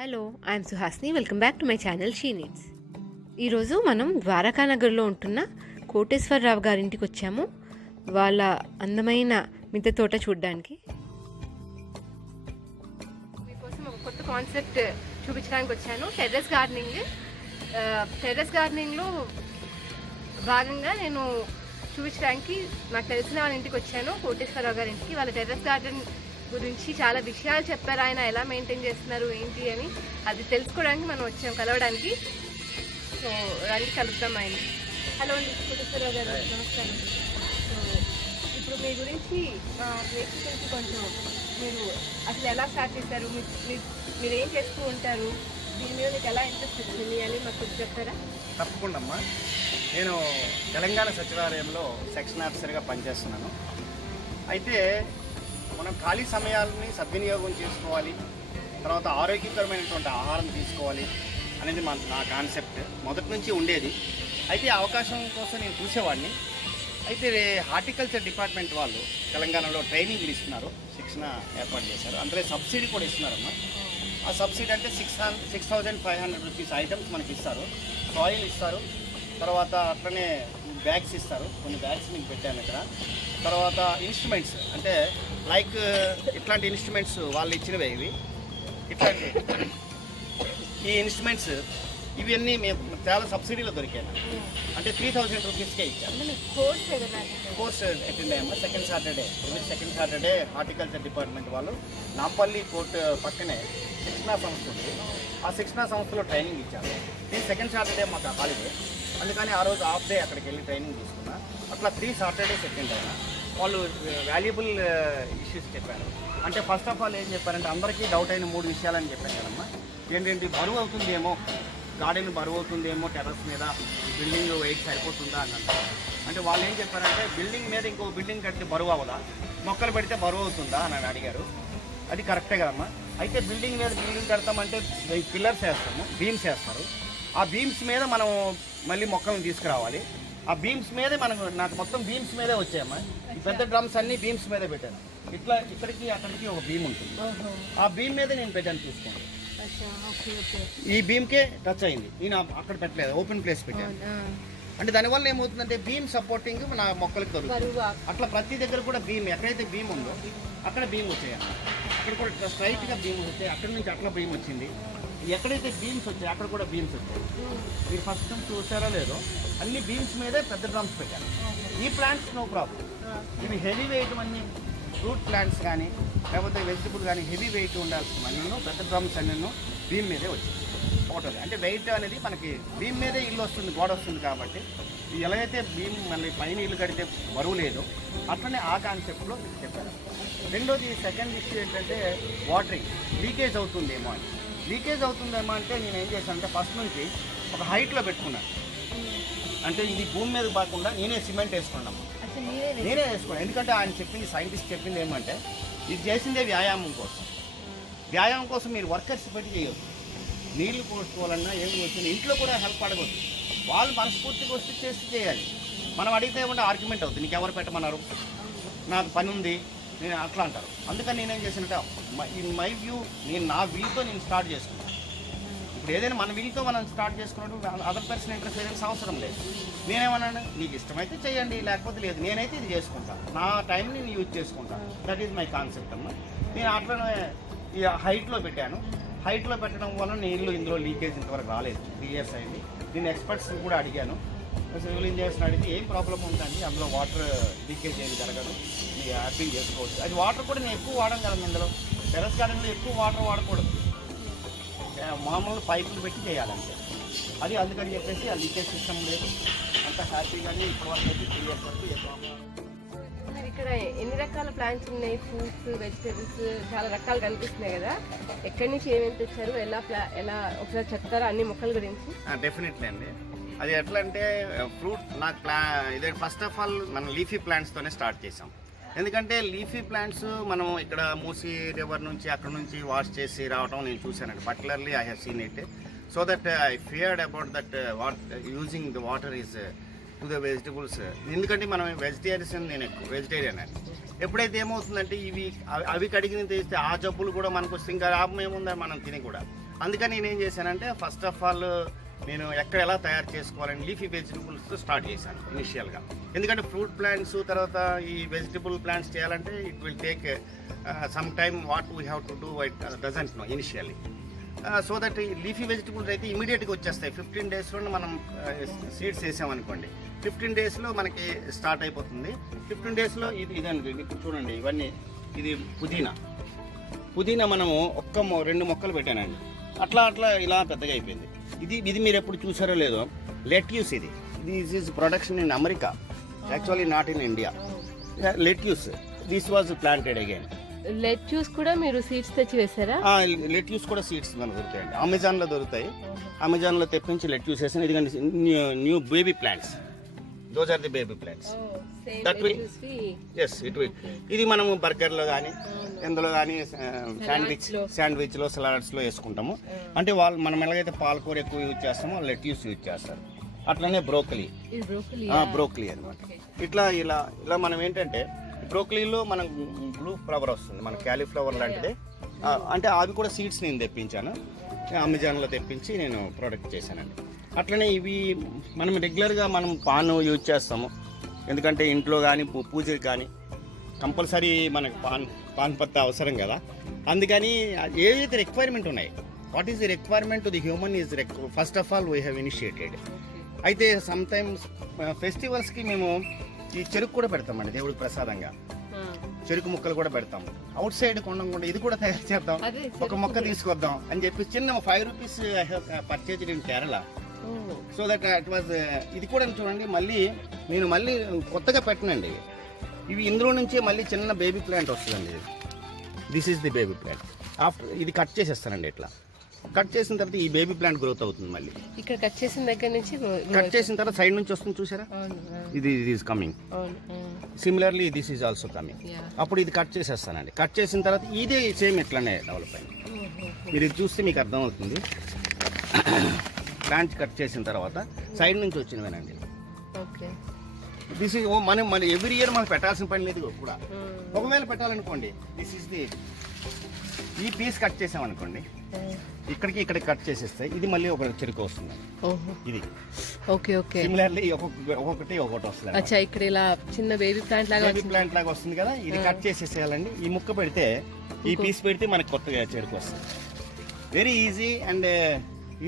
Hello, I'm Suhasini. Welcome back to my channel she needs. ఈరోజు మనం ద్వారకానగర్లో ఉంటున్న కోటేశ్వరరావు గారింటికి వచ్చాము. వాళ్ళ అందమైన మిద్దె తోట చూడడానికి. మీకోసం ఒక కొత్త కాన్సెప్ట్ చూపించడానికి వచ్చాను. టెర్రస్ గార్డెనింగ్లో భాగంగా నేను చూపించడానికి నాకు తెలిసిన వాళ్ళ ఇంటికి వచ్చాను, కోటేశ్వరరావు గారి ఇంటికి. వాళ్ళ టెర్రస్ గార్డెన్ గురించి చాలా విషయాలు చెప్పారు. ఆయన ఎలా మెయింటైన్ చేస్తున్నారు ఏంటి అని అది తెలుసుకోవడానికి మనం వచ్చాం, కలవడానికి. సో రండి, కలుద్దాం ఆయన. హలో అండి కోటేశ్వరరావు గారు, నమస్కారం. సో ఇప్పుడు మీ గురించి ప్రేక్షకులకి కొంచెం మీరు అసలు ఎలా స్టార్ట్ చేశారు, మీరు ఏం చేస్తూ ఉంటారు, దీని మీద మీకు ఎలా ఇంట్రెస్ట్ వచ్చింది అని మాకు కొంచెం చెప్తారా? తప్పకుండా అమ్మా. నేను తెలంగాణ సచివాలయంలో సెక్షన్ ఆఫీసర్గా పనిచేస్తున్నాను. అయితే మనం ఖాళీ సమయాలని సద్వినియోగం చేసుకోవాలి, తర్వాత ఆరోగ్యకరమైనటువంటి ఆహారం తీసుకోవాలి అనేది నా కాన్సెప్ట్ మొదటి నుంచి ఉండేది. అయితే అవకాశం కోసం నేను చూసేవాడిని. అయితే హార్టికల్చర్ డిపార్ట్మెంట్ వాళ్ళు తెలంగాణలో ట్రైనింగ్లు ఇస్తున్నారు, శిక్షణ ఏర్పాటు చేశారు. అందులో సబ్సిడీ కూడా ఇస్తున్నారమ్మా. ఆ సబ్సిడీ అంటే 6,500 రూపీస్ ఐటమ్స్ మనకి ఇస్తారు. సాయిల్ ఇస్తారు, తర్వాత అట్లనే బ్యాగ్స్ ఇస్తారు. కొన్ని బ్యాగ్స్ మీకు పెట్టాను ఇక్కడ. తర్వాత ఇన్స్ట్రుమెంట్స్ అంటే లైక్ ఇట్లాంటి ఇన్స్ట్రుమెంట్స్ వాళ్ళు ఇచ్చినవే. ఇట్లాంటి ఈ ఇన్స్ట్రుమెంట్స్ ఇవన్నీ మేము చాలా సబ్సిడీలో దొరికాను. అంటే 3,000 రూపీస్కే ఇచ్చాను. కోర్స్ అటెండ్ అయ్యాము సెకండ్ సాటర్డే హార్టికల్చర్ డిపార్ట్మెంట్ వాళ్ళు నాంపల్లి కోర్టు పక్కనే శిక్షణా సంస్థ ఉంది. ఆ శిక్షణా సంస్థలో ట్రైనింగ్ ఇచ్చాను. నేను సెకండ్ సాటర్డే మాకు హాలిడే, అందుకని ఆ రోజు హాఫ్ డే అక్కడికి వెళ్ళి ట్రైనింగ్ తీసుకున్నా. అట్లా 3 సాటర్డేస్ అటెండ్ అయినా. వాళ్ళు వాల్యుబుల్ ఇష్యూస్ చెప్పారు. అంటే ఫస్ట్ ఆఫ్ ఆల్ ఏం చెప్పారంటే అందరికీ డౌట్ అయిన 3 విషయాలని చెప్పాను కదమ్మా. ఏంటంటే బరువు అవుతుందేమో, గార్డెన్ బరువు అవుతుందేమో, టెర్రస్ మీద బిల్డింగ్ వెయిట్ సరిపోతుందా అన్నట్టు. అంటే వాళ్ళు ఏం చెప్పారంటే బిల్డింగ్ మీద ఇంకో బిల్డింగ్ కడితే బరువు అవ్వదా, మొక్కలు పెడితే బరువు అవుతుందా అని అడిగారు. అది కరెక్టే కదమ్మా. అయితే బిల్డింగ్ మీద బిల్డింగ్ కడతామంటే పిల్లర్స్ వేస్తాము, బీమ్స్ వేస్తారు. ఆ బీమ్స్ మీద మనం మళ్ళీ మొక్కలను తీసుకురావాలి. ఆ బీమ్స్ మీదే నాకు మొత్తం బీమ్స్ మీదే వచ్చాయమ్మా. ఈ పెద్ద డ్రమ్స్ అన్ని బీమ్స్ మీదే పెట్టాను. ఇట్లా ఇక్కడికి అక్కడికి ఒక బీమ్ ఉంటుంది. ఆ బీమ్ మీద నేను పెట్టాను, తీసుకోండి. ఈ బీమ్కే టచ్ అయింది, నేను అక్కడ పెట్టలేదు, ఓపెన్ ప్లేస్ పెట్టాను. అంటే దానివల్ల ఏమవుతుందంటే బీమ్ సపోర్టింగ్ నా మొక్కలకు దొరుకుతుంది. అట్లా ప్రతి దగ్గర కూడా బీమ్, ఎక్కడైతే బీమ్ ఉందో అక్కడ బీమ్ వచ్చాయి. అక్కడ కూడా స్ట్రైట్గా బీమ్ వచ్చాయి, అక్కడ నుంచి అట్లా బీమ్ వచ్చింది. ఎక్కడైతే బీమ్స్ వచ్చాయి అక్కడ కూడా బీమ్స్ వచ్చాయి. మీరు ఫస్ట్ టైం చూసారో లేదో, అన్ని బీమ్స్ మీదే పెద్ద డ్రమ్స్ పెట్టాను. ఈ ప్లాంట్స్ నో ప్రాబ్లం. ఇవి హెవీ వెయిట్ అన్ని ఫ్రూట్ ప్లాంట్స్ కానీ లేకపోతే వెజిటబుల్ కానీ హెవీ వెయిట్ ఉండాల్సిన అన్నీ పెద్ద డ్రమ్స్ అన్నీ బీమ్ మీదే వచ్చింది. ఒకటి అంటే వెయిట్ అనేది మనకి బీమ్ మీదే ఇల్లు వస్తుంది, గోడ వస్తుంది. కాబట్టి ఎలాగైతే బీమ్ మళ్ళీ పైన ఇల్లు కడితే బరువు లేదో అట్లనే ఆ కాన్సెప్ట్లో చెప్పారు. రెండోది సెకండ్ ఇష్యూ ఏంటంటే వాటరింగ్ లీకేజ్ అవుతుందేమో అని. లీకేజ్ అవుతుందేమో అంటే నేను ఏం చేశాను అంటే ఫస్ట్ నుంచి ఒక హైట్లో పెట్టుకున్నాను. అంటే ఇది భూమి మీద కాకుండా నేనే సిమెంట్ వేసుకున్నాము, నేనే వేసుకున్నాను. ఎందుకంటే ఆయన చెప్పింది, సైంటిస్ట్ చెప్పింది ఏమంటే ఇది చేసిందే వ్యాయామం కోసం. వ్యాయామం కోసం మీరు వర్కర్స్ పెట్టి చేయొద్దు. నీళ్లు పోసుకోవాలన్నా ఏమి వచ్చినా ఇంట్లో కూడా హెల్ప్ అడగొద్దు. వాళ్ళు మనస్ఫూర్తిగా వస్తే చేసి చేయాలి. మనం అడిగితే ఏమంటే ఆర్గ్యుమెంట్ అవుతుంది, నీకు ఎవరు పెట్టమన్నారు, నాకు పని ఉంది, నేను అట్లా అంటారు. అందుకని నేనేం చేసినట్టే ఇన్ మై వ్యూ నా వీల్తో నేను స్టార్ట్ చేసుకున్నాను. ఇప్పుడు ఏదైనా మన వీల్తో మనం స్టార్ట్ చేసుకున్నట్టు అదర్ పర్సన్ ఇంటర్ఫియరెన్స్ అవసరం లేదు. నేనేమన్నాను, నీకు ఇష్టమైతే చేయండి, లేకపోతే లేదు, నేనైతే ఇది చేసుకుంటాను, నా టైంని నేను యూజ్ చేసుకుంటాను. దట్ ఈజ్ మై కాన్సెప్ట్ అమ్మా. నేను అట్లనే ఈ హైట్లో పెట్టాను. హైట్లో పెట్టడం వల్ల నీళ్ళు ఇందులో లీకేజ్ ఇంతవరకు రాలేదు. 3 years అయింది. నేను ఎక్స్పర్ట్స్ కూడా అడిగాను, సివిల్ ఇంజనీర్స్ని అడిగితే ఏం ప్రాబ్లం ఉందండి, అందులో వాటర్ లీకేజ్ ఏమి జరగదు, మీరు హ్యాపీ చేసుకోవచ్చు. అది వాటర్ కూడా నేను ఎక్కువ వాడడం కదండి. ఇందులో టెర్రస్ గార్డెన్లో ఎక్కువ వాటర్ వాడకూడదు, మామూలు పైపులు పెట్టి చేయాలంటే అది. అందుకని చెప్పేసి ఆ లీకేజ్ సిస్టమ్ లేదు, అంత హ్యాపీగానే ఇప్పటివరకు అయితే 3 years వరకు ఎక్కువ. ఇక్కడ ఎన్ని రకాల ప్లాంట్స్ ఉన్నాయి, ఫ్రూట్స్, వెజిటేబుల్స్, చాలా రకాలు కనిపిస్తున్నాయి కదా. ఎక్కడి నుంచి ఏమేమి తెచ్చారు, ఎలా ఒకసారి చెప్తారా అన్ని మొక్కల గురించి? డెఫినెట్లీ అండి. అది ఎట్లా అంటే ఫ్రూట్ నాకు ఇదే ఫస్ట్ ఆఫ్ ఆల్ మనం లీఫీ ప్లాంట్స్తోనే స్టార్ట్ చేసాం. ఎందుకంటే లీఫీ ప్లాంట్స్ మనం ఇక్కడ మూసీ రివర్ నుంచి అక్కడ నుంచి వాష్ చేసి రావడం నేను చూశానండి. Particularly I have seen it. So that I feared about that using the water is to the vegetables. ఎందుకంటే మనం వెజిటేరియన్స్, నేను ఎక్కువ వెజిటేరియన్ అండి. ఎప్పుడైతే ఏమవుతుందంటే అవి కడిగిన తెస్తే ఆ జబ్బులు కూడా మనకు వస్తే ఇంకా లాభం ఏముందని మనం తిని కూడా అందుకని నేనేం చేశానంటే ఫస్ట్ ఆఫ్ ఆల్ నేను ఎక్కడ ఎలా తయారు చేసుకోవాలని లీఫీ వెజిటబుల్స్తో స్టార్ట్ చేశాను ఇనిషియల్గా. ఎందుకంటే ఫ్రూట్ ప్లాంట్స్ తర్వాత ఈ వెజిటబుల్ ప్లాంట్స్ చేయాలంటే it will take some time what we have to do it doesn't know initially. So that ఈ లీఫీ వెజిటబుల్స్ అయితే ఇమీడియట్గా వచ్చేస్తాయి. 15 డేస్లో మనం సీడ్స్ వేసామనుకోండి, 15 డేస్లో మనకి స్టార్ట్ అయిపోతుంది. 15 డేస్లో ఇదండి ఇప్పుడు చూడండి, ఇవన్నీ ఇది పుదీనా మనము 2 మొక్కలు పెట్టానండి. అట్లా ఇలా పెద్దగా అయిపోయింది. ఇది మీరు ఎప్పుడు చూసారో లేదో, lettuce this is production in America, actually not in India. Lettuce this was planted again. Lettuce కూడా మీరు సీడ్స్ తెచ్చి వేసారా? లెట్యూస్ కూడా సీడ్స్ మనకు దొరుకుతాయండి, అమెజాన్లో దొరుకుతాయి. అమెజాన్లో తెప్పించి లెట్యూస్ వేసాను. ఇదిగండి new baby plants, those are the baby plants. ఇది మనము బర్గర్లో కానీ ఎందులో కానీ శాండ్విచ్లో సలాడ్స్లో వేసుకుంటాము. అంటే మనం ఎలాగైతే పాలకూర ఎక్కువ యూజ్ చేస్తామో లెట్యూస్ యూజ్ చేస్తారు. అట్లనే బ్రోకలీ అనమాట. ఇలా మనం ఏంటంటే బ్రోకలీలో మనకు బ్లూ ఫ్లవర్ వస్తుంది, మన క్యాలీఫ్లవర్ లాంటిదే. అంటే అవి కూడా సీడ్స్ నేను తెప్పించాను, అమెజాన్లో తెప్పించి నేను ప్రొడక్ట్ చేశానండి. అట్లనే ఇవి మనం రెగ్యులర్గా మనం పాన్ యూజ్ చేస్తాము, ఎందుకంటే ఇంట్లో కానీ పూజకి కానీ కంపల్సరీ మనకు పాన్ పత్తా అవసరం కదా. అందుకని ఏదైతే రిక్వైర్మెంట్ ఉన్నాయి, what is the requirement to the human is first of all we have initiated. అయితే సమ్ టైమ్స్ ఫెస్టివల్స్కి మేము ఈ చెరుకు కూడా పెడతామండి దేవుడికి ప్రసాదంగా. చెరుకు ముక్కలు కూడా పెడతాము. అవుట్ సైడ్ కొనకుండా ఇది కూడా తయారు చేద్దాం, ఒక మొక్క తీసుకొద్దాం అని చెప్పి చిన్న 5 rupees purchased in Kerala. So that it was ఇది కూడా చూడండి. నేను మళ్ళీ కొత్తగా పెట్టనండి ఇవి. ఇందులో నుంచే మళ్ళీ చిన్న బేబీ ప్లాంట్ వస్తుందండి. This is the baby plant. After ఇది కట్ చేసేస్తానండి. ఇట్లా కట్ చేసిన తర్వాత ఈ బేబీ ప్లాంట్ గ్రోత్ అవుతుంది. మళ్ళీ ఇక్కడ కట్ చేసిన దగ్గర నుంచి కట్ చేసిన తర్వాత సైడ్ నుంచి వస్తుంది చూసారా, ఇది is coming. Similarly this is also coming. అప్పుడు ఇది కట్ చేసేస్తానండి. కట్ చేసిన తర్వాత ఇదే సేమ్ ఇట్లానే డెవలప్ అయింది. మీరు ఇది చూస్తే మీకు అర్థమవుతుంది. బ్రాంచ్ కట్ చేసిన తర్వాత సైడ్ నుంచి వచ్చినవేనండి. దిస్ ఈజ్ మన ఎవ్రీ ఇయర్ మనం పెట్టాల్సిన పని లేదు కూడా. ఒకవేళ పెట్టాలనుకోండి, దిస్ ఈజ్ ది ఈ పీస్ కట్ చేసామనుకోండి, ఇక్కడ కట్ చేసేస్తే ఇది మళ్ళీ ఒక చెరుకు వస్తుంది. ఇది సిమిలర్లీ ఒకటి వస్తుంది. ఇక్కడ ఇలా చిన్న బేబీ ప్లాంట్ లాగా వస్తుంది కదా. ఇది కట్ చేసేసేయాలండి. ఈ ముక్క పెడితే, ఈ పీస్ పెడితే మనకి కొత్తగా చెరుకు వస్తుంది. Very easy and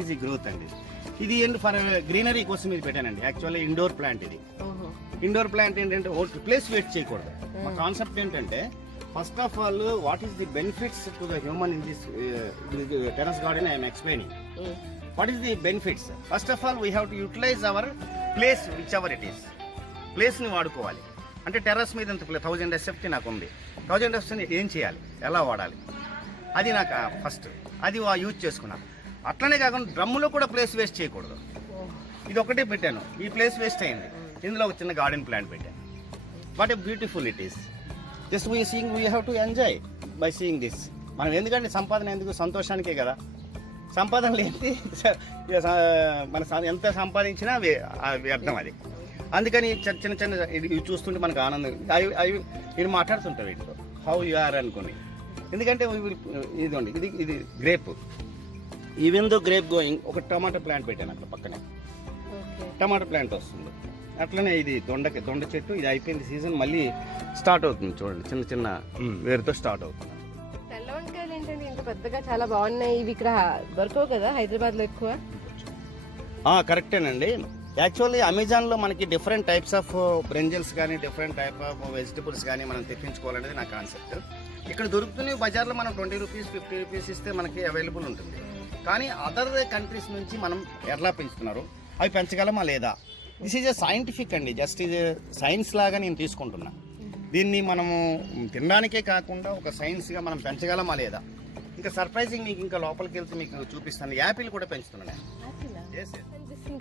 easy growth అండి. ఇది ఏంటి ఫర్ గ్రీనరీ కోసం ఇది పెట్టానండి. యాక్చువల్లీ ఇండోర్ ప్లాంట్ ఇది. ఇండోర్ ప్లాంట్ ఏంటంటే ప్లేస్ వేస్ట్ చేయకూడదు. మా కాన్సెప్ట్ ఏంటంటే first of all what is the benefits to the human in this terrace garden I'm explaining. What is the benefits? First of all we have to utilize our place whichever it is. ప్లేస్ని వాడుకోవాలి. అంటే terrace మీద ఇంత 1000 SFT నాకు ఉంది. 1000 SFT ఏం చేయాలి, ఎలా వాడాలి, అది నాకు ఫస్ట్ అది యూజ్ చేసుకున్నాను. అట్లనే కాకుండా డ్రమ్ములో కూడా ప్లేస్ వేస్ట్ చేయకూడదు. ఇది ఒకటే పెట్టాను, ఈ ప్లేస్ వేస్ట్ అయింది. ఇందులో ఒక చిన్న గార్డెన్ ప్లాంట్ పెట్టాను. What a beautiful it is. Just we have to enjoy by seeing this. మనం ఎందుకంటే సంపాదన ఎందుకు, సంతోషానికే కదా. సంపాదన లేని మన ఎంత సంపాదించినా వ్యర్థం అది. అందుకని చిన్న చిన్న ఇవి చూస్తుంటే మనకు ఆనందం. ఇవి మాట్లాడుతుంటారు వీటితో హౌ యు ఆర్ అనుకుని. ఎందుకంటే ఇదిగోండి, ఇది grape. Even though grape going, ఒక టమాటా ప్లాంట్ పెట్టాను అక్కడ పక్కనే. టమాటా ప్లాంట్ వస్తుంది. అట్లనే ఇది దొండ చెట్టు. ఇది అయిపోయింది సీజన్, మళ్ళీ స్టార్ట్ అవుతుంది. చూడండి, చిన్న చిన్న వేరుతో స్టార్ట్ అవుతుంది. తెల్ల వంకాయలు ఏంటంటే ఇంత పెద్దగా చాలా బాగున్నాయి. ఇవి ఇక్కడ దొరకవు కదా హైదరాబాద్లో ఎక్కువ. కరెక్టేనండి. యాక్చువల్లీ అమెజాన్లో మనకి డిఫరెంట్ టైప్స్ ఆఫ్ బ్రింజల్స్ కానీ డిఫరెంట్ టైప్ ఆఫ్ వెజిటబుల్స్ కానీ మనం తెప్పించుకోవాలనేది నా కాన్సెప్ట్. ఇక్కడ దొరుకుతున్నాయి బజార్లో. మనం 20 రూపీస్ 50 రూపీస్ ఇస్తే మనకి అవైలబుల్ ఉంటుంది. కానీ అదర్ కంట్రీస్ నుంచి మనం ఎలా పెంచుతున్నారు, అవి పెంచగలమా లేదా? దిస్ ఈజ్ ఎ సైంటిఫిక్ అండి. జస్ట్ ఇది సైన్స్ లాగా నేను తీసుకుంటున్నా. దీన్ని మనము తినడానికే కాకుండా ఒక సైన్స్గా మనం పెంచగలమా లేదా? ఇంకా సర్ప్రైజింగ్ మీకు ఇంకా లోపలికి వెళ్తే మీకు చూపిస్తాను. యాపిల్ కూడా పెంచుతున్నాను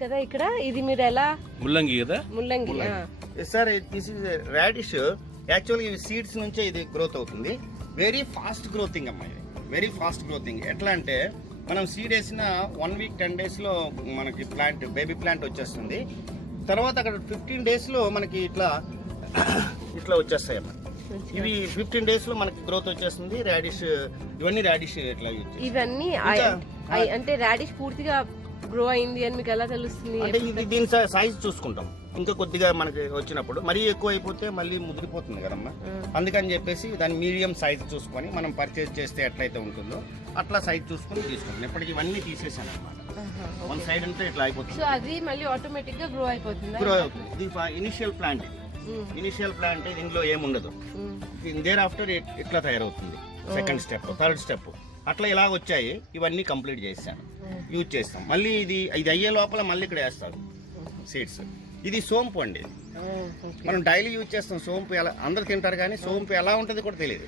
కదా ఇక్కడ. ఇది మీరు ఎలా ముల్లంగి కదా? ముల్లంగి సార్. This is radish. యాక్చువల్గా ఇవి సీడ్స్ నుంచే ఇది గ్రోత్ అవుతుంది. వెరీ ఫాస్ట్ గ్రోతింగ్ అమ్మా ఇది. వెరీ ఫాస్ట్ గ్రోతింగ్. ఎట్లా అంటే మనం సీడ్ వేసిన 1 వీక్ 10 డేస్లో మనకి ప్లాంట్ బేబీ ప్లాంట్ వచ్చేస్తుంది. తర్వాత అక్కడ 15 డేస్లో మనకి ఇట్లా వచ్చేస్తాయి అమ్మా. ఇవి 15 డేస్లో మనకి గ్రోత్ వచ్చేస్తుంది. రాడిష్, ఇవన్నీ రాడిష్ ఇట్లా ఇవన్నీ అంటే రాడిష్ పూర్తిగా గ్రో అయింది అని మీకు ఎలా తెలుస్తుంది? అంటే ఇది దీని సైజ్ చూసుకుంటాం. ఇంకా కొద్దిగా మనకి వచ్చినప్పుడు మరీ ఎక్కువ అయిపోతే మళ్ళీ ముదిరిపోతుంది కదమ్మా. అందుకని చెప్పేసి దాని మీడియం సైజ్ చూసుకొని మనం పర్చేజ్ చేస్తే ఎట్లయితే ఉంటుందో అట్లా సైజ్ చూసుకొని తీసుకుంటాం. ఇప్పటికి ఇవన్నీ తీసేసాను అనమాట. వన్ సైడ్ అంతా ఇట్లా అయిపోతుంది. సో అది మళ్ళీ ఆటోమేటిక్ గా గ్రో అయిపోతుంది. గ్రో అవుతుంది. ఇది ఇనిషియల్ ప్లాంట్. ఇనిషియల్ ప్లాంట్ దీనిలో ఏముండదు. దేర్ ఆఫ్టర్ ఇట్లా తయారవుతుంది. సెకండ్ స్టెప్, థర్డ్ స్టెప్ అట్లా ఇలా వచ్చాయి. ఇవన్నీ కంప్లీట్ చేశాను, యూజ్ చేస్తాం. మళ్ళీ ఇది అయ్యే లోపల మళ్ళీ ఇక్కడ వేస్తారు సీడ్స్. ఇది సోంపు అండి. మనం డైలీ యూజ్ చేస్తాం సోంపు. ఎలా అందరు తింటారు కానీ సోంపు ఎలా ఉంటుంది కూడా తెలియదు.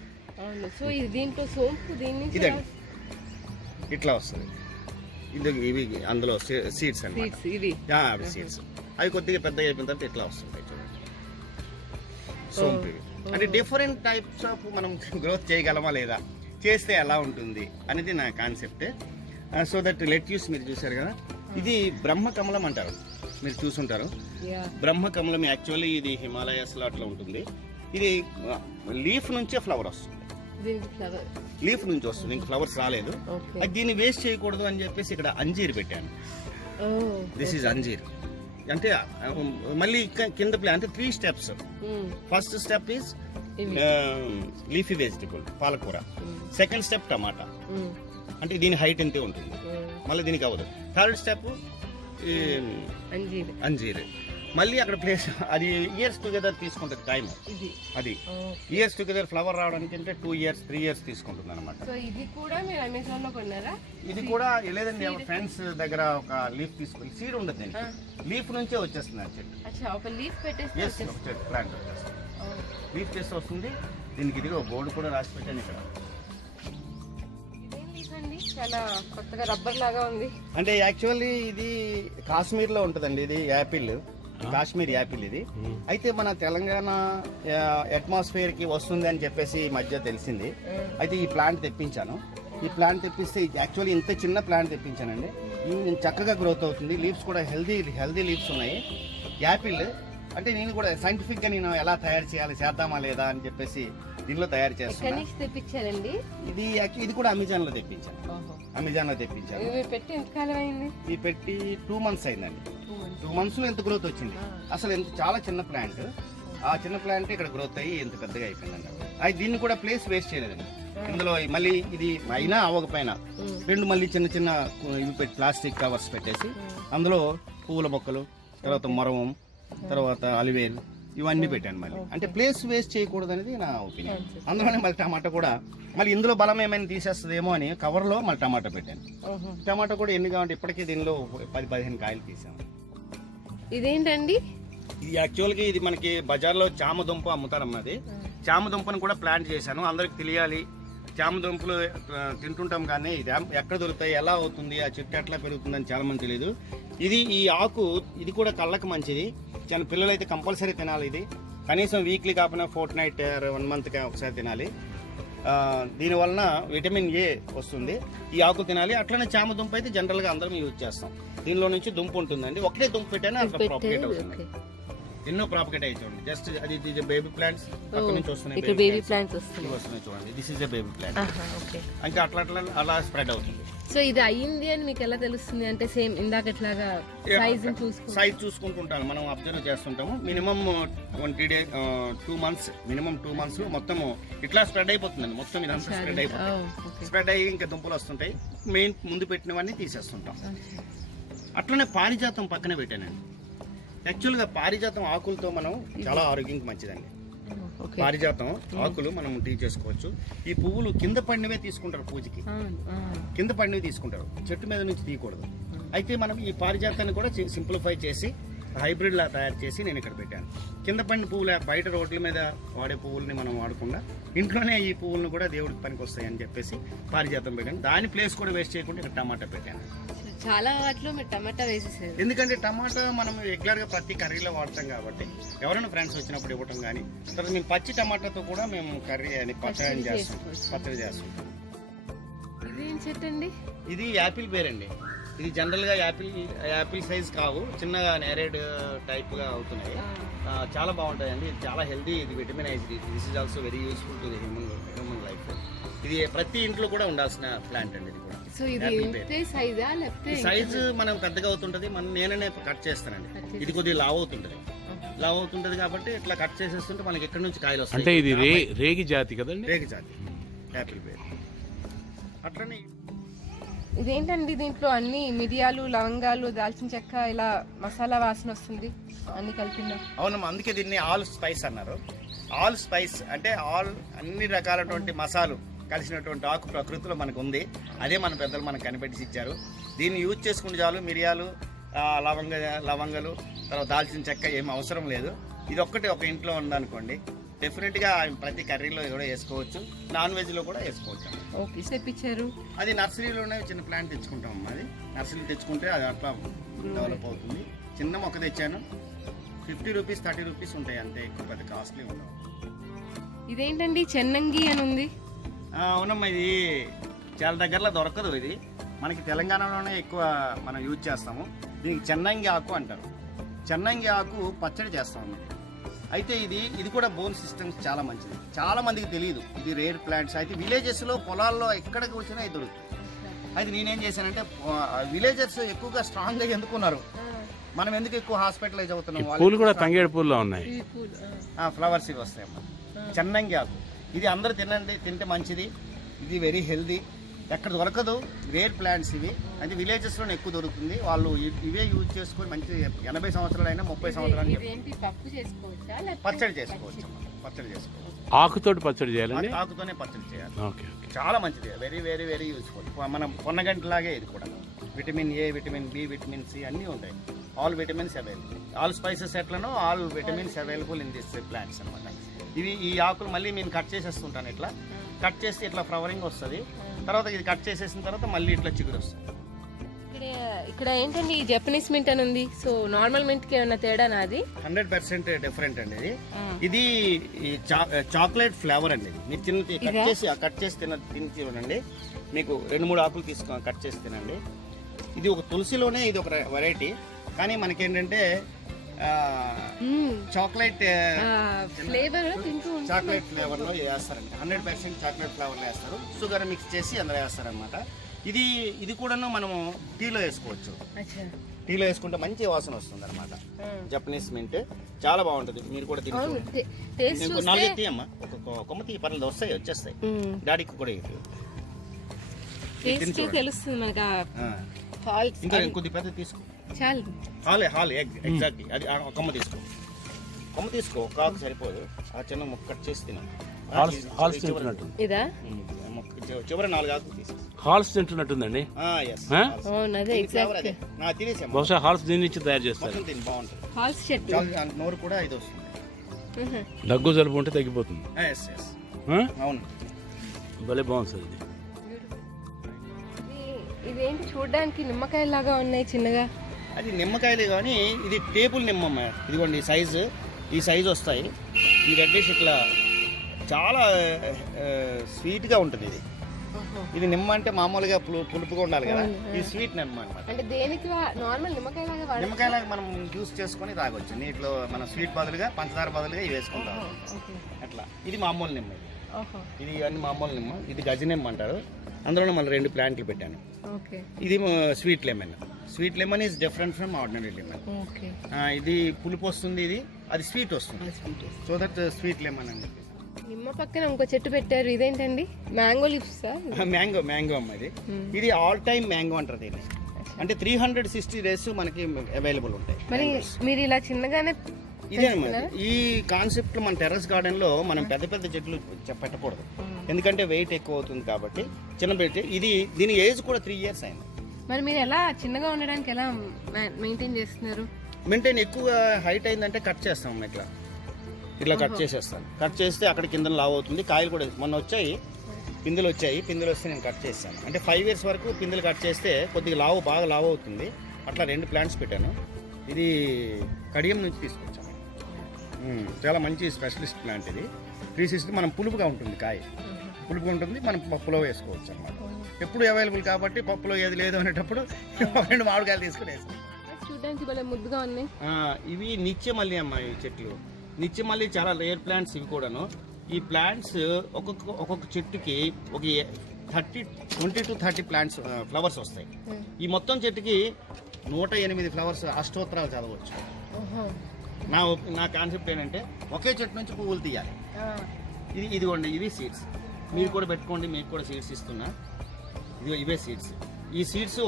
సో దీంట్లో సోంపు ఇదండి ఇట్లా వస్తుంది. ఇది ఇవి అందులో సీడ్స్ అండి. సీడ్స్ అవి కొద్దిగా పెద్దగా అయిపోయిన తర్వాత ఇట్లా వస్తుంటాయి చూడండి సోంపు. ఇవి అంటే డిఫరెంట్ టైప్స్ ఆఫ్ మనం గ్రోత్ చేయగలమా లేదా, చేస్తే ఎలా ఉంటుంది అనేది నా కాన్సెప్ట్. సో దట్ లెట్యూస్ మీరు చూసారు కదా, ఇది బ్రహ్మకమలం అంటారు, మీరు చూసుంటారు. బ్రహ్మకమలం యాక్చువల్లీ ఇది హిమాలయాస్లో అట్లా ఉంటుంది. ఇది లీఫ్ నుంచే ఫ్లవర్ వస్తుంది. లీఫ్ నుంచి వస్తుంది, ఇంక ఫ్లవర్స్ రాలేదు. అది దీన్ని వేస్ట్ చేయకూడదు అని చెప్పేసి ఇక్కడ అంజీర్ పెట్టాను. దిస్ ఈజ్ అంజీర్. అంటే మళ్ళీ కింద అంటే 3 steps. First step is leafy vegetable పాలకూర. సెకండ్ స్టెప్ టమాటా, అంటే దీని హైట్ ఎంతే ఉంటుంది, మళ్ళీ దీనికి అవ్వదు. థర్డ్ స్టెప్ అంజీర్. మళ్ళీ అక్కడ ప్లేస్ అది ఇయర్స్ టుగెదర్ తీసుకుంటుంది టైం. అది ఇయర్స్ టుగెదర్ ఫ్లవర్ రావడానికి అంటే 2 years 3 years తీసుకుంటుంది అనమాట. ఇది కూడా మీరు అమెజాన్ లో కొన్నారా? ఇది కూడా లేదండి, ఫ్రెండ్స్ దగ్గర ఒక లీఫ్ తీసుకుని సీడ్ ఉండదు. లీఫ్ నుంచే వచ్చేస్తుంది ఆ చెట్టు. ఒక లీఫ్ పెట్టేస్తే ప్లాంట్ వచ్చేస్తుంది. లీఫ్ చేస్తే వస్తుంది. దీనికి ఇదిగో బోర్డు కూడా రాసి పెట్టాను ఇక్కడ. చాలా కొత్తగా రబ్బర్ లాగా ఉంది. అంటే యాక్చువల్లీ ఇది కాశ్మీర్లో ఉంటుందండి. ఇది యాపిల్, కాశ్మీర్ యాపిల్ ఇది. అయితే మన తెలంగాణ అట్మాస్ఫియర్ కి వస్తుంది అని చెప్పేసి ఈ మధ్య తెలిసింది. అయితే ఈ ప్లాంట్ తెప్పించాను. ఈ ప్లాంట్ తెప్పిస్తే యాక్చువల్లీ ఇంత చిన్న ప్లాంట్ తెప్పించానండి. ఇది చక్కగా గ్రోత్ అవుతుంది. లీవ్స్ కూడా హెల్దీ లీవ్స్ ఉన్నాయి. యాపిల్ అంటే నేను కూడా సైంటిఫిక్ గా నేను ఎలా తయారు చేద్దామా లేదా అని చెప్పేసి దీనిలో తయారు చేస్తాను. ఇది కూడా అమెజాన్ లో తెప్పించాను. పెట్టి ఎంతకాలం అయింది? ఇది పెట్టి 2 months అయిందండి. 2 months లో ఎంత గ్రోత్ వచ్చింది అసలు. చాలా చిన్న ప్లాంట్. ఆ చిన్న ప్లాంట్ ఇక్కడ గ్రోత్ అయ్యి ఎంత పెద్దగా అయిపోయిందండి. అది దీన్ని కూడా ప్లేస్ వేస్ట్ చేయలేదండి. ఇందులో మళ్ళీ ఇది అయినా అవ్వకపోయినా 2 మళ్ళీ చిన్న చిన్న ఇవి పెట్టి ప్లాస్టిక్ కవర్స్ పెట్టేసి అందులో పువ్వుల మొక్కలు, తర్వాత మరవం, తర్వాత అలివేల్ ఇవన్నీ పెట్టాను. మళ్ళీ అంటే ప్లేస్ వేస్ట్ చేయకూడదు అనేది నా ఒపీనియన్. అందులోనే మళ్ళీ టమాటా కూడా మళ్ళీ ఇందులో బలం ఏమైనా తీసేస్తుందేమో అని కవర్లో మళ్ళీ టమాటా పెట్టాను. టమాటా కూడా ఎన్ని కావాలంటే ఇప్పటికీ దీనిలో 10-15 కాయలు తీసాను. ఇదేంటండి? ఇది యాక్చువల్గా ఇది మనకి బజార్లో చామదుంప అమ్ముతారన్నది. చామదుంపను కూడా ప్లాంట్ చేశాను. అందరికి తెలియాలి, చామదుంపలు తింటుంటాం కానీ ఇది ఎక్కడ దొరుకుతాయి, ఎలా అవుతుంది, ఆ చెట్టు ఎట్లా పెరుగుతుందని చాలా మంది తెలియదు. ఈ ఆకు ఇది కూడా కళ్ళకు మంచిది. చిన్న పిల్లలు అయితే కంపల్సరీ తినాలి. ఇది కనీసం వీక్లీ కాకపోయినా ఫోర్ట్నైట్ 1 monthకి ఒకసారి తినాలి. దీనివలన విటమిన్ ఏ వస్తుంది. ఈ ఆకు తినాలి. అట్లనే చామదుంప అయితే జనరల్గా అందరం యూజ్ చేస్తాం. దీనిలో నుంచి దుంప ఉంటుందండి. ఒకటే దుంప పెట్టానే అట్లా ప్రాపగేట్ అవుతుంది. ఎన్నో ప్రాపగేట్ అయ్యి చూడండి. జస్ట్ అది బేబీ ప్లాంట్స్ అక్కడ నుంచి వస్తున్నాయి. చూడండి, this is a baby plant. ఇంకా అలా స్ప్రెడ్ అవుతుంది. సో ఇది అయ్యింది అని మీకు ఎలా తెలుస్తుంది? అంటే సేమ్ ఇందాక ఎట్లాగా సైజ్ చూసుకుంటుంటాను, మనం అబ్జర్వ్ చేస్తుంటాము. Minimum 20 days 2 months minimum 2 months లో మొత్తం ఇట్లా స్ప్రెడ్ అయిపోతుందండి. మొత్తం ఇదంతా స్ప్రెడ్ అయిపోతుంది. స్ప్రెడ్ అయ్యి ఇంకా దుంపలు వస్తుంటాయి. మెయిన్ ముందు పెట్టినవన్నీ తీసేస్తుంటాం. అట్లనే పారిజాతం పక్కన పెట్టానండి. యాక్చువల్గా పారిజాతం ఆకులతో మనం చాలా ఆరోగ్యానికి మంచిదండి. పారిజాతం ఆకులు మనం టీ చేసుకోవచ్చు. ఈ పువ్వులు కింద పడినవే తీసుకుంటారు పూజకి. కింద పడినవి తీసుకుంటారు, చెట్టు మీద నుంచి తీయకూడదు. అయితే మనం ఈ పారిజాతాన్ని కూడా సింప్లిఫై చేసి హైబ్రిడ్ లా తయారు చేసి నేను ఇక్కడ పెట్టాను. కింద పడిన పువ్వులు బయట రోడ్ల మీద వాడే పువ్వుల్ని మనం వాడకుండా ఇంట్లోనే ఈ పువ్వులను కూడా దేవుడికి పనికి వస్తాయని చెప్పేసి పారిజాతం పెట్టాను. దాని ప్లేస్ కూడా వేస్ట్ చేయకుండా ఇక్కడ టమాటా పెట్టాను. చాలా వాటిలో మీరు టమాటా వేసేసారు. ఎందుకంటే టమాటా మనం రెగ్యులర్గా ప్రతి కర్రీలో వాడతాం కాబట్టి ఎవరైనా ఫ్రెండ్స్ వచ్చినప్పుడు ఇవ్వటం కానీ, తర్వాత మేము పచ్చి టమాటాతో కూడా మేము కర్రీ అని పచ్చడి చేస్తాం. ఇదేం చెట్టు అండి? ఇది యాపిల్ పేరండి. ఇది జనరల్గా యాపిల్ సైజ్ కావు, చిన్నగా నేరేడ్ టైప్గా అవుతున్నాయి. చాలా బాగుంటాయండి. ఇది చాలా హెల్దీ. ఇది vitaminized. This is also very useful to the human life. ఇది ప్రతి ఇంట్లో కూడా ఉండాల్సిన ప్లాంట్ అండి ఇది కూడా. సో ఇది ఇంతే సైజా లేకపోతే సైజు మనం పెద్దగా అవుతుంటది, నేనే కట్ చేస్తానండి. ఇది కొద్దిగా లావ్ అవుతుంటది కాబట్టి ఇట్లా కట్ చేసేస్తుంటే మనకి ఎక్కడి నుంచి కాయలు వస్తాయి. అంటే ఇది రేగి జాతి కదండి? రేగి జాతి యాపిల్ బేర్. అట్లనే ఇదేంటండి దీంట్లో అన్ని మిరియాలు, లవంగాలు, దాల్చిన చెక్క ఇలా మసాలా వాసన వస్తుంది అన్ని కలిపిన. అవునమ్మా, అందుకే దీన్ని ఆల్ స్పైస్ అన్నారు. ఆల్ స్పైస్ అంటే అన్ని రకాలటువంటి మసాలు కలిసినటువంటి ఆకు ప్రకృతిలో మనకు ఉంది. అదే మన పెద్దలు మనకు కనిపెట్టి ఇచ్చారు. దీన్ని యూజ్ చేసుకుంటే చాలు. మిరియాలు, లవంగలు, తర్వాత దాల్చిన చెక్క ఏం అవసరం లేదు. ఇది ఒక్కటి ఒక ఇంట్లో ఉందనుకోండి, డెఫినెట్గా ప్రతి కర్రీలో కూడా వేసుకోవచ్చు, నాన్ వెజ్లో కూడా వేసుకోవచ్చు. ఓకే, తెప్పించారు. అది నర్సరీలోనే చిన్న ప్లాంట్ తెచ్చుకుంటాం అమ్మా. అది నర్సరీ తెచ్చుకుంటే అది అట్లా డెవలప్ అవుతుంది. చిన్న మొక్క తెచ్చాను, 50 రూపీస్ 30 రూపీస్ ఉంటాయి అంతే, ఎక్కువ పెద్ద కాస్ట్లీ ఉండవు. ఇదేంటండి చెన్నంగి అని ఉంది? అవునమ్మా, ఇది చాలా దగ్గరలో దొరకదు. ఇది మనకి తెలంగాణలోనే ఎక్కువ మనం యూజ్ చేస్తాము. దీనికి చెన్నంగి ఆకు అంటారు. చెన్నంగి ఆకు పచ్చడి చేస్తాము. అయితే ఇది కూడా బోన్ సిస్టమ్స్ చాలా మంచిది. చాలా మందికి తెలియదు. ఇది రేర్ ప్లాంట్స్. అయితే విలేజెస్లో పొలాల్లో ఎక్కడికి వచ్చినా ఇది దొరుకుతుంది. అయితే నేనేం చేశానంటే, విలేజర్స్ ఎక్కువగా స్ట్రాంగ్గా ఎందుకున్నారు, మనం ఎందుకు ఎక్కువ హాస్పిటలైజ్ అవుతున్నాం. పూలు కూడా తంగేడు పూల్లో ఉన్నాయి, ఫ్లవర్స్ ఇవి వస్తాయమ్మా. చెన్నంగి ఆకు ఇది అందరూ తింటే మంచిది. ఇది వెరీ హెల్దీ. ఎక్కడ దొరకదు, రేర్ ప్లాంట్స్ ఇవి. అయితే విలేజెస్లోనే ఎక్కువ దొరుకుతుంది. వాళ్ళు ఇవే యూజ్ చేసుకొని మంచి 80 సంవత్సరాలైనా 30 సంవత్సరాలు పచ్చడి చేసుకోవచ్చు. ఆకుతోటి పచ్చడి చేయాలి. ఆకుతోనే పచ్చడి చేయాలి. చాలా మంచిది. Very very very useful. మనం పొన్నగంటలాగే ఇది కూడా. Vitamin A, vitamin B, vitamin C అన్నీ ఉంటాయి. All vitamins available. All spices ఎట్లనో all vitamins available in this plants అనమాట. ఈ ఆకులు మళ్ళీ నేను కట్ చేసేస్తుంటాను. ఇట్లా కట్ చేస్తే ఇట్లా ఫ్లవరింగ్ వస్తుంది. తర్వాత ఇది కట్ చేసేసిన తర్వాత మళ్ళీ ఇట్లా చిగురు వస్తుంది. ఇక్కడ ఏంటండి ఈ జపనీస్ మింట్ అని ఉంది. సో నార్మల్ మింట్ కి ఏమన్నా తేడానా? అది 100% డిఫరెంట్ అండి. ఇది చాక్లెట్ ఫ్లేవర్ అండి. ఇది మీరు కట్ చేసి తిని చూడండి. మీకు 2-3 ఆకులు తీసుకొని కట్ చేసి తినండి. ఇది ఒక తులసిలోనే ఇది ఒక వెరైటీ. కానీ మనకేంటంటే చాక్లెట్ ఫ్లేవర్లో వేస్తారండి. 100% చాక్లెట్ ఫ్లేవర్లో వేస్తారు. షుగర్ మిక్స్ చేసి అందులో వేస్తారనమాట. ఇది కూడాను మనము టీలో వేసుకోవచ్చు. టీలో వేసుకుంటే మంచి వాసన వస్తుంది అనమాట. జపనీస్ మింట్ చాలా బాగుంటుంది. మీరు కూడా తింటే 4 తీయమ్మా, ఒక కొమ్మ తీ, పర్లేదు, వచ్చేస్తాయి. డాడీకి కూడా తెలుస్తుంది. ఇంకా కొద్ది పెద్ద తీసుకో. Hall exactly. అది కొమ్మ తీసుకో. ఒక ఆకు సరిపోదు. ఆ చిన్న ముక్క కట్ చేసి తిన. చివరి 4 ఆకులు తీసుకో. హాల్స్ తింటున్నట్టుందండి. బహుశా హాల్స్ దీని నుంచి తయారు చేస్తారు. బాగుంటుంది. నోరు కూడా ఇది వస్తుంది. దగ్గు జలుబు ఉంటే తగ్గిపోతుంది. అవును, భలే బాగుంది సార్. ఇదేంటి చూడడానికి నిమ్మకాయలాగా ఉన్నాయి చిన్నగా? అది నిమ్మకాయలే కానీ ఇది టేబుల్ నిమ్మమ్మ. ఇదిగోండి ఈ సైజు వస్తాయి. ఈ రెడ్డిష్ ఇట్లా చాలా స్వీట్గా ఉంటుంది. ఇది నిమ్మ అంటే మామూలుగా పులుపుగా ఉండాలి కదా. ఇది స్వీట్ నిమ్మ అనమాట. అంటే దేనికి నార్మల్ నిమ్మకాయలాగా మనం జ్యూస్ చేసుకొని తాగొచ్చు. నీటిలో మనం స్వీట్ బదులుగా, పంచదార బదులుగా ఇవి వేసుకుంటాం అట్లా. ఇది మామూలు నిమ్మ. ఇది అన్ని మామూలు నిమ్మ. ఇది గజ నిమ్మ అంటారు. అందులోనే మళ్ళీ 2 ప్లాంట్లు పెట్టాను. ఇది sweet lemon. Sweet lemon is different from ordinary lemon. ఇది పులుపు వస్తుంది, అది స్వీట్ వస్తుంది. సో దట్ స్వీట్ లెమన్ అని చెప్పి. నిమ్మ పక్కన ఇంకో చెట్టు పెట్టారు. ఇదేంటండి? Mango leaves? మ్యాంగో అమ్మ. ఇది ఆల్ టైమ్ మ్యాంగో అంటారు దీన్ని. అంటే 360 days మనకి అవైలబుల్ ఉంటాయి. మరి మీరు ఇలా చిన్నగానే ఇదే అన్నమాట. ఈ కాన్సెప్ట్ మన టెర్రస్ గార్డెన్ లో మనం పెద్ద పెద్ద చెట్లు పెట్టకూడదు. ఎందుకంటే వెయిట్ ఎక్కువ అవుతుంది కాబట్టి చిన్న పెట్టి. దీని ఏజ్ కూడా 3 years అయింది. మరి మీరు ఎలా చిన్నగా ఉండడానికి ఎలా మెయింటైన్ చేస్తున్నారు? మెయింటైన్ ఎక్కువ హైట్ అయిందంటే కట్ చేస్తాం. ఇట్లా కట్ చేసేస్తాను. కట్ చేస్తే అక్కడ కింద లావ్ అవుతుంది. కాయలు కూడా మొన్న వచ్చాయి, పిందులు వస్తే నేను కట్ చేస్తాను. అంటే 5 years వరకు పిందులు కట్ చేస్తే కొద్దిగా బాగా లావ్ అవుతుంది. అట్లా 2 ప్లాంట్స్ పెట్టాను. ఇది కడియం నుంచి తీసుకొచ్చాను. చాలా మంచి స్పెషలిస్ట్ ప్లాంట్ ఇది. 360 మనం పులుపుగా ఉంటుంది. కాయ పులుపుగా ఉంటుంది. మనం పప్పులో వేసుకోవచ్చు అన్నమాట. ఎప్పుడు అవైలబుల్ కాబట్టి పప్పులో ఏది లేదు అనేటప్పుడు 2 మామిడికాయలు తీసుకుని వేసుకోవచ్చు. చూడడానికి భలే ముద్దుగా ఉన్నాయి. ఇవి నిత్యమల్లి అమ్మ. ఈ చెట్లు నిత్యమల్లి చాలా రేర్ ప్లాంట్స్. ఇవి కూడాను ఈ ప్లాంట్స్ ఒక్కొక్క చెట్టుకి ఒక 20 to 30 ప్లాంట్స్ ఫ్లవర్స్ వస్తాయి. ఈ మొత్తం చెట్టుకి 108 ఫ్లవర్స్ అష్టోత్తరాలు చదవచ్చు. నా కాన్సెప్ట్ ఏంటంటే ఒకే చెట్టు నుంచి పువ్వులు తీయాలి. ఇదిగోండి, ఇవి సీడ్స్. మీరు కూడా పెట్టుకోండి, మీకు కూడా సీడ్స్ ఇస్తున్నా. ఇవే సీడ్స్. ఈ సీడ్స్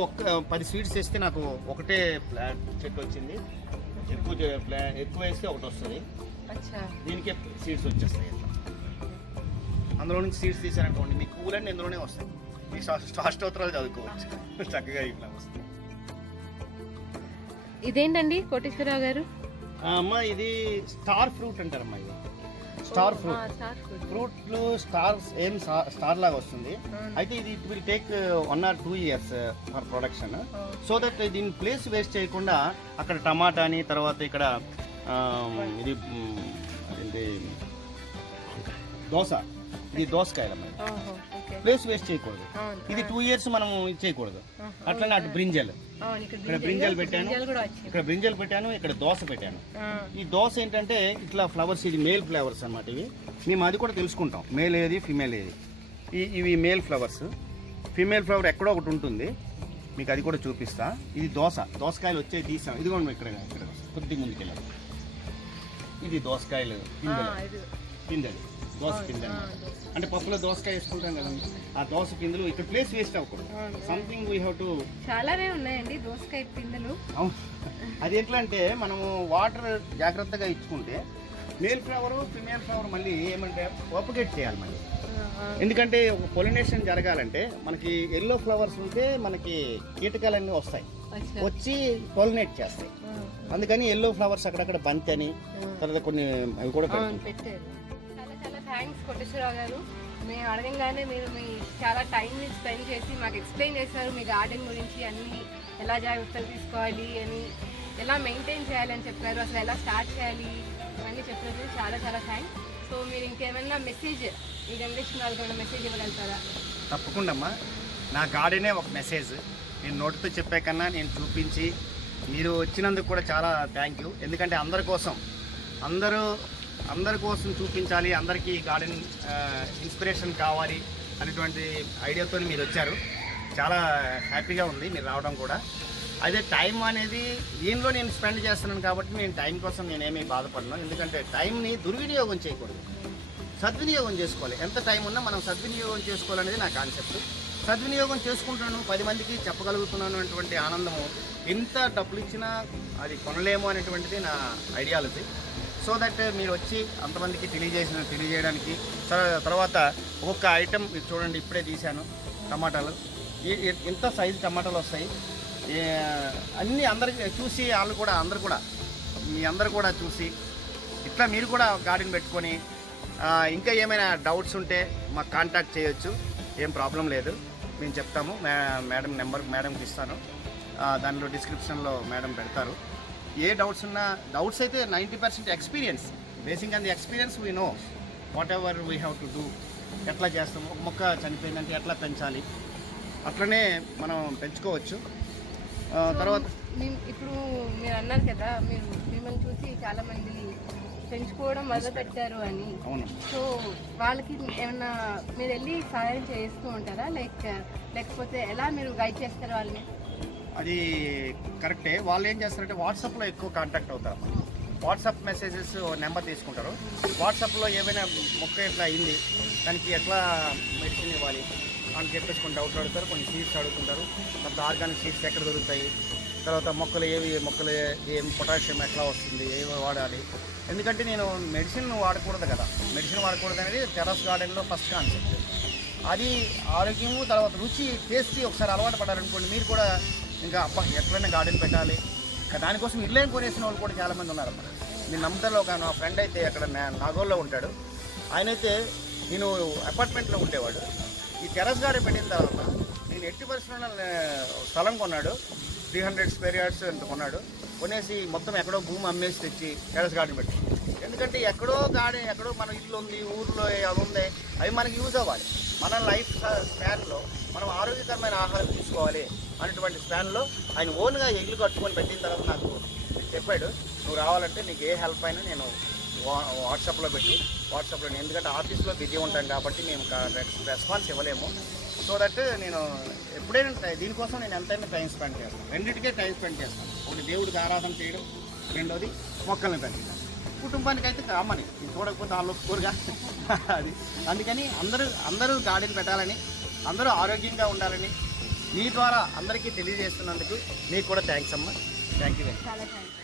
10 సీడ్స్ వేస్తే నాకు ఒకటే చెట్టు వచ్చింది. ఎక్కువ వేస్తే ఒకటి వస్తుంది. దీనికే సీడ్స్ వచ్చేస్తాయి. అందులో నుంచి సీడ్స్ తీసారనుకోండి, మీకు పూలన్నీ ఇందులోనే వస్తాయి. మీ అష్టోత్తరాలు చదువుకోవచ్చు చక్కగా. ఈ ఫ్లవర్స్ ఇదేంటండి కోటేశ్వరరావు గారు? అమ్మ, ఇది స్టార్ ఫ్రూట్ అంటారమ్మా. ఇది స్టార్ ఫ్రూట్ స్టార్ లాగా వస్తుంది. అయితే ఇది it will take 1 or 2 years for production. So that దీని ప్లేస్ వేస్ట్ చేయకుండా అక్కడ టమాటాని, తర్వాత ఇక్కడ ఇది దోసకాయలమ్మ. ప్లేస్ వేస్ట్ చేయకూడదు. ఇది 2 years మనం చేయకూడదు. అట్లనే అటు బ్రింజల్, ఇక్కడ బ్రింజల్ పెట్టాను, ఇక్కడ దోస పెట్టాను. ఈ దోస ఏంటంటే ఇట్లా ఫ్లవర్స్, ఇది మేల్ ఫ్లవర్స్ అన్నమాట. ఇవి మేము అది కూడా తెలుసుకుంటాం, మేల్ ఏది ఫిమేల్ ఏది. ఇవి మేల్ ఫ్లవర్స్. ఫిమేల్ ఫ్లవర్ ఎక్కడో ఒకటి ఉంటుంది, మీకు అది కూడా చూపిస్తా. ఇది దోసకాయలు వచ్చే తీసాం. ఇదిగోండి, ఇక్కడ కొద్ది ముందుకెళ్ళాలి. ఇది దోసకాయలు పిందెలు, దోస పిందెలు. అంటే పప్పులో దోసకాయ వేసుకుంటాం కదా, ఆ దోస పిందెలు. ఇక్కడ ప్లేస్ వేస్ట్ అవ్వకూడదు. Something we have to. చాలానే ఉన్నాయండి దోసకాయ పిందెలు. అది ఎట్లా అంటే మనము వాటర్ జాగ్రత్తగా ఇచ్చుకుంటే మేల్ ఫ్లవర్ ఫిమేల్ ఫ్లవర్ మళ్ళీ ఏమంటే ప్రాపగేట్ చేయాలి మళ్ళీ. ఎందుకంటే ఒక పొలినేషన్ జరగాలంటే మనకి ఎల్లో ఫ్లవర్స్ ఉంటే మనకి కీటకాలన్నీ వస్తాయి, వచ్చి పొలినేట్ చేస్తాయి. అందుకని ఎల్లో ఫ్లవర్స్ అక్కడక్కడ బంతి అని, తర్వాత కొన్ని అవి కూడా పెట్టారు. చాలా థ్యాంక్స్ కోటేశ్వరరావు గారు. మేము అడగంగానే మీరు మీ చాలా టైంని స్పెండ్ చేసి మాకు ఎక్స్ప్లెయిన్ చేశారు. మీ గార్డెన్ గురించి అన్నీ ఎలా జాగ్రత్తలు తీసుకోవాలి అని, ఎలా మెయింటైన్ చేయాలి అని చెప్పారు. అసలు ఎలా స్టార్ట్ చేయాలి అన్నీ చెప్పారు. చాలా థ్యాంక్స్. సో మీరు ఇంకేమైనా మెసేజ్ ఈ జనరేషన్ వాళ్ళకి మెసేజ్ ఇవ్వగలుగుతారా? తప్పకుండా అమ్మా. నా గార్డెనే ఒక మెసేజ్. నేను నోటితో చెప్పే కన్నా నేను చూపించి, మీరు వచ్చినందుకు కూడా చాలా థ్యాంక్ యూ. ఎందుకంటే అందరి కోసం చూపించాలి, అందరికీ గార్డెన్ ఇన్స్పిరేషన్ కావాలి అనేటువంటి ఐడియాతో మీరు వచ్చారు. చాలా హ్యాపీగా ఉంది మీరు రావడం కూడా. అదే టైం అనేది దీనిలో నేను స్పెండ్ చేస్తున్నాను కాబట్టి నేను టైం కోసం నేనేమీ బాధపడను. ఎందుకంటే టైంని దుర్వినియోగం చేయకూడదు, సద్వినియోగం చేసుకోవాలి. ఎంత టైం ఉన్నా మనం సద్వినియోగం చేసుకోవాలనేది నా కాన్సెప్ట్. సద్వినియోగం చేసుకుంటున్నాను, 10 మందికి చెప్పగలుగుతున్నాను అనేటువంటి ఆనందము ఎంత డబ్బులు ఇచ్చినా అది కొనలేము అనేటువంటిది నా ఐడియాలజీ. సో దట్ మీరు వచ్చి అంతమందికి తెలియజేయడానికి. తర్వాత ఒక్కొక్క ఐటెం మీరు చూడండి, ఇప్పుడే తీశాను టమాటాలు. ఇంత సైజు టమాటాలు వస్తాయి. అన్నీ అందరికి చూసి అందరూ కూడా చూసి ఇట్లా మీరు కూడా గార్డెన్ పెట్టుకొని ఇంకా ఏమైనా డౌట్స్ ఉంటే మాకు కాంటాక్ట్ చేయొచ్చు, ఏం ప్రాబ్లం లేదు. మేము చెప్తాము. మేడం నెంబర్ మేడంకి ఇస్తాను, దానిలో డిస్క్రిప్షన్లో మేడం పెడతారు. ఏ డౌట్స్ ఉన్నా, డౌట్స్ అయితే 90% experience. Basing on the experience we know what ever we have to do. ఎట్లా చేస్తాము, ఒక మొక్క చనిపోయిందంటే ఎట్లా పెంచాలి, అట్లనే మనం పెంచుకోవచ్చు. తర్వాత ఇప్పుడు మీరు అన్నారు కదా, మీరు మిమ్మల్ని చూసి చాలామంది పెంచుకోవడం మొదలు పెట్టారు అని. సో వాళ్ళకి ఏమన్నా మీరు వెళ్ళి సహాయం చేస్తూ ఉంటారా, లేకపోతే ఎలా మీరు గైడ్ చేస్తారు వాళ్ళని? అది కరెక్టే. వాళ్ళు ఏం చేస్తారంటే వాట్సాప్లో ఎక్కువ కాంటాక్ట్ అవుతారు. వాట్సాప్ మెసేజెస్ నెంబర్ తీసుకుంటారు. వాట్సాప్లో ఏమైనా మొక్క ఎట్లా అయింది, దానికి ఎట్లా మెడిసిన్ ఇవ్వాలి అని చెప్పేసి కొన్ని డౌట్లు అడుగుతారు, కొన్ని సీడ్స్ అడుగుతుంటారు. తర్వాత ఆర్గానిక్ సీడ్స్ ఎక్కడ దొరుకుతాయి, తర్వాత మొక్కలు ఏం పొటాషియం ఎట్లా వస్తుంది, ఏమి వాడాలి. ఎందుకంటే నేను మెడిసిన్ వాడకూడదు కదా, మెడిసిన్ వాడకూడదు అనేది టెర్రస్ గార్డెన్లో ఫస్ట్ కాన్సెప్ట్. అది ఆరోగ్యము, తర్వాత రుచి, టేస్టీ ఒకసారి అలవాటు పడాలనుకోండి మీరు కూడా ఇంకా అబ్బా ఎట్లయినా గార్డెన్ పెట్టాలి. దానికోసం ఇల్లేం కొనేసిన వాళ్ళు కూడా చాలామంది ఉన్నారు. నేను నమ్ముతాలో ఒక నా ఫ్రెండ్ అయితే అక్కడ నాగోల్లో ఉంటాడు. ఆయనైతే నేను అపార్ట్మెంట్లో ఉండేవాడు. ఈ టెర్రస్ గార్డెన్ పెట్టిన తర్వాత నేను ఎట్టి పరిస్థితుల్లో స్థలం కొన్నాడు, 300 square yards ఎంత కొన్నాడు. కొనేసి మొత్తం ఎక్కడో భూమి అమ్మేసి తెచ్చి టెర్రస్ గార్డెన్ పెట్టి. ఎందుకంటే ఎక్కడో గార్డెన్, ఎక్కడో మన ఇల్లు ఉంది, ఊర్లో అవి ఉంది, అవి మనకి యూజ్ అవ్వాలి. మన లైఫ్ స్పాన్లో మనం ఆరోగ్యకరమైన ఆహారం తీసుకోవాలి అనేటువంటి స్పాన్లో ఆయన ఓన్గా ఇల్లు కట్టుకొని పెట్టిన తర్వాత నాకు చెప్పాడు, నువ్వు రావాలంటే నీకు ఏ హెల్ప్ అయినా నేను వాట్సాప్లో పెట్టు. వాట్సాప్లో ఎందుకంటే ఆఫీస్లో బిజీ ఉంటాం కాబట్టి మేము రెస్పాన్స్ ఇవ్వలేము. సో దట్ నేను ఎప్పుడైనా దీనికోసం నేను ఎంతైనా టైం స్పెండ్ చేస్తాను. రెండింటికే టైం స్పెండ్ చేస్తాను. ఒకటి దేవుడికి ఆరాధన చేయడం, రెండోది మొక్కల్ని పెంచడం. కుటుంబానికి అయితే కామని ఇది చూడకపోతే వాళ్ళు ఒప్పుకోరుగా అది. అందుకని అందరూ గార్డెన్ పెట్టాలని, అందరూ ఆరోగ్యంగా ఉండాలని మీ ద్వారా అందరికీ తెలియజేస్తున్నందుకు మీకు కూడా థ్యాంక్స్ అమ్మా. Thank you. చాలా థ్యాంక్స్.